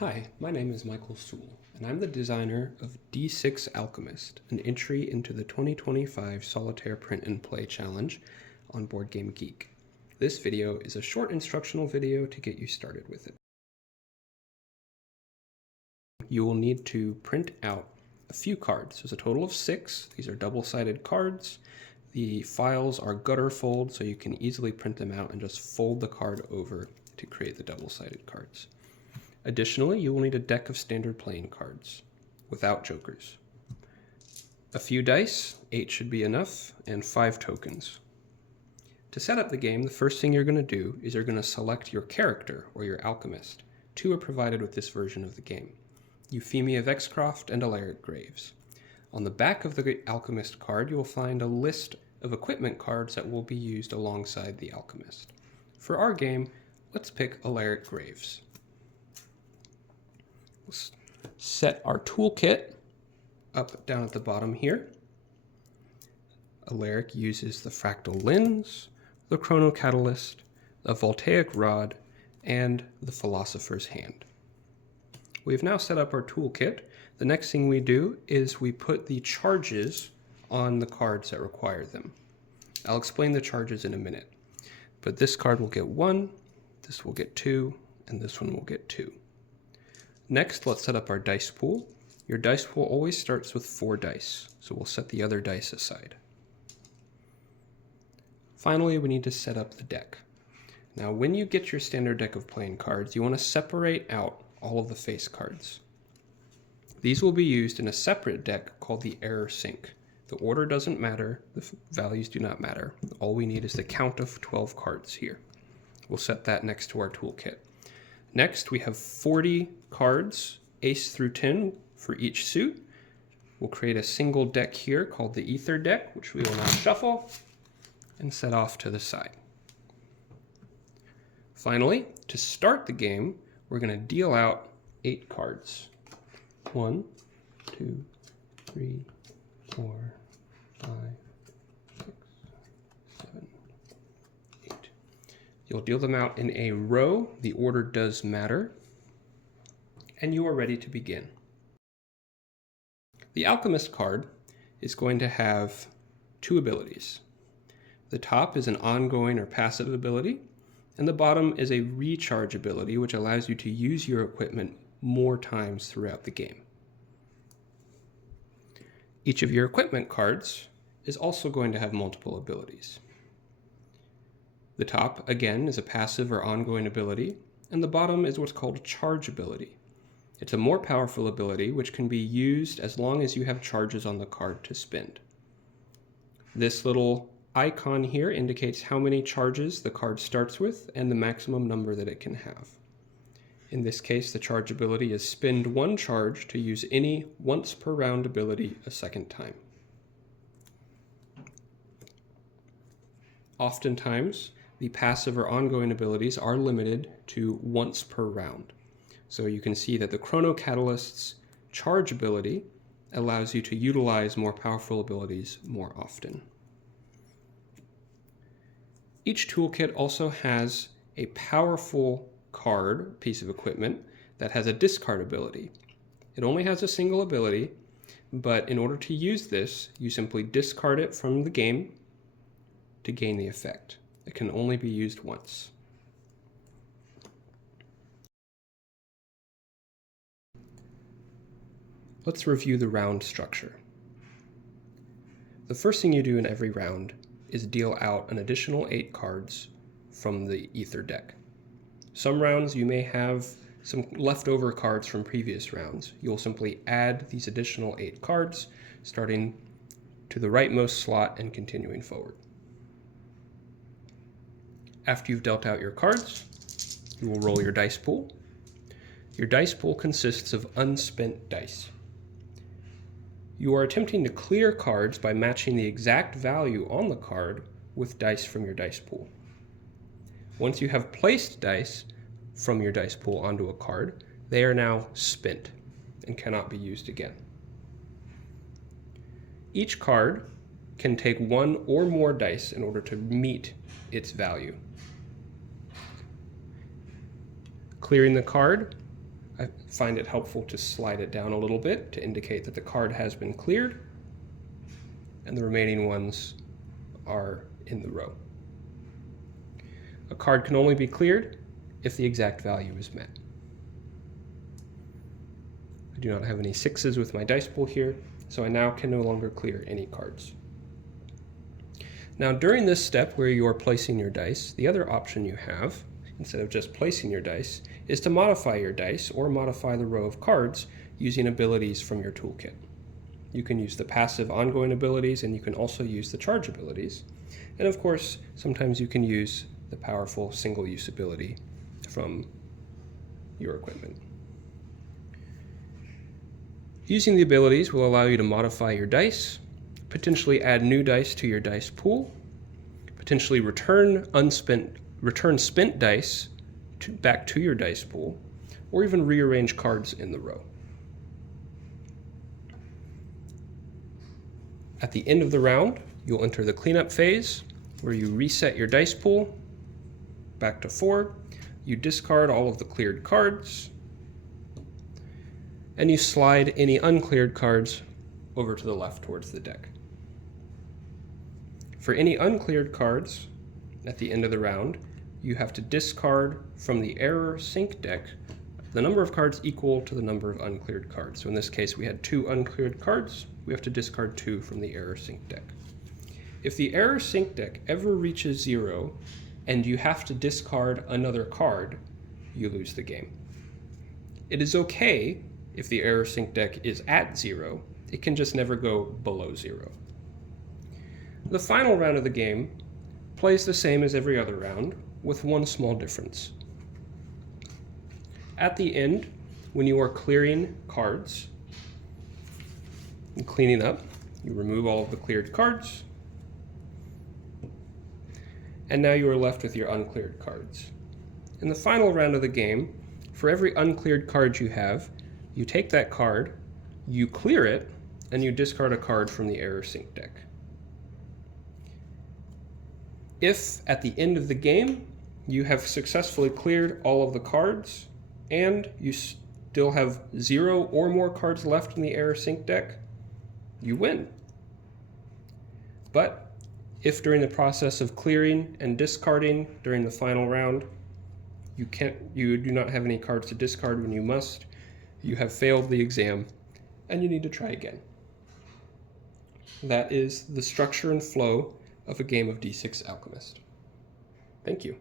Hi, my name is Michael Sewell, and I'm the designer of D6 Alchemist, an entry into the 2025 Solitaire Print and Play Challenge on Board Game Geek. This video is a short instructional video to get you started with it. You will need to print out a few cards. There's a total of 6. These are double-sided cards. The files are gutter fold, so you can easily print them out and just fold the card over to create the double-sided cards. Additionally, you will need a deck of standard playing cards, without jokers. A few dice, 8 should be enough, and 5 tokens. To set up the game, the first thing you're going to do is you're going to select your character, or your alchemist. 2 are provided with this version of the game: Euphemia Vexcroft and Alaric Graves. On the back of the alchemist card, you will find a list of equipment cards that will be used alongside the alchemist. For our game, let's pick Alaric Graves. Let's set our toolkit up down at the bottom here. Alaric uses the fractal lens, the chronocatalyst, a voltaic rod, and the philosopher's hand. We've now set up our toolkit. The next thing we do is we put the charges on the cards that require them. I'll explain the charges in a minute, but this card will get 1, this will get 2, and this one will get 2. Next, let's set up our dice pool. Your dice pool always starts with 4 dice, so we'll set the other dice aside. Finally, we need to set up the deck. Now, when you get your standard deck of playing cards, you want to separate out all of the face cards. These will be used in a separate deck called the error sync. The order doesn't matter, the values do not matter. All we need is the count of 12 cards here. We'll set that next to our toolkit. Next, we have 40 cards, ace through 10 for each suit. We'll create a single deck here called the Ether deck, which we will now shuffle and set off to the side. Finally, to start the game, we're going to deal out 8 cards. 1, 2, 3, 4, 5, 6, 7, 8. You'll deal them out in a row. The order does matter. And you are ready to begin. The Alchemist card is going to have 2 abilities. The top is an ongoing or passive ability, and the bottom is a recharge ability, which allows you to use your equipment more times throughout the game. Each of your equipment cards is also going to have multiple abilities. The top, again, is a passive or ongoing ability, and the bottom is what's called a charge ability. It's a more powerful ability which can be used as long as you have charges on the card to spend. This little icon here indicates how many charges the card starts with and the maximum number that it can have. In this case, the charge ability is spend 1 charge to use any once per round ability a second time. Oftentimes, the passive or ongoing abilities are limited to once per round. So you can see that the chronocatalyst's charge ability allows you to utilize more powerful abilities more often. Each toolkit also has a powerful card, piece of equipment, that has a discard ability. It only has a single ability, but in order to use this, you simply discard it from the game to gain the effect. It can only be used once. Let's review the round structure. The first thing you do in every round is deal out an additional 8 cards from the Ether deck. Some rounds you may have some leftover cards from previous rounds. You'll simply add these additional 8 cards, starting to the rightmost slot and continuing forward. After you've dealt out your cards, you will roll your dice pool. Your dice pool consists of unspent dice. You are attempting to clear cards by matching the exact value on the card with dice from your dice pool. Once you have placed dice from your dice pool onto a card, they are now spent and cannot be used again. Each card can take 1 or more dice in order to meet its value. Clearing the card I find it helpful to slide it down a little bit to indicate that the card has been cleared, and the remaining ones are in the row. A card can only be cleared if the exact value is met. I do not have any 6s with my dice pool here, so I now can no longer clear any cards. Now during this step where you are placing your dice, the other option you have, instead of just placing your dice, is to modify your dice or modify the row of cards using abilities from your toolkit. You can use the passive ongoing abilities, and you can also use the charge abilities. And of course, sometimes you can use the powerful single-use ability from your equipment. Using the abilities will allow you to modify your dice, potentially add new dice to your dice pool, potentially return spent dice back to your dice pool, or even rearrange cards in the row. At the end of the round, you'll enter the cleanup phase, where you reset your dice pool back to 4, you discard all of the cleared cards, and you slide any uncleared cards over to the left towards the deck. For any uncleared cards, at the end of the round, you have to discard from the error sync deck the number of cards equal to the number of uncleared cards. So in this case, we had 2 uncleared cards. We have to discard 2 from the error sync deck. If the error sync deck ever reaches 0 and you have to discard another card, you lose the game. It is okay if the error sync deck is at 0. It can just never go below 0. The final round of the game plays the same as every other round, with one small difference. At the end, when you are clearing cards and cleaning up, you remove all of the cleared cards, and now you are left with your uncleared cards. In the final round of the game, for every uncleared card you have, you take that card, you clear it, and you discard a card from the error sync deck. If at the end of the game you have successfully cleared all of the cards and you still have 0 or more cards left in the error sync deck, you win. But if during the process of clearing and discarding during the final round, you do not have any cards to discard when you must, you have failed the exam and you need to try again. That is the structure and flow of a game of D6 Alchemist. Thank you.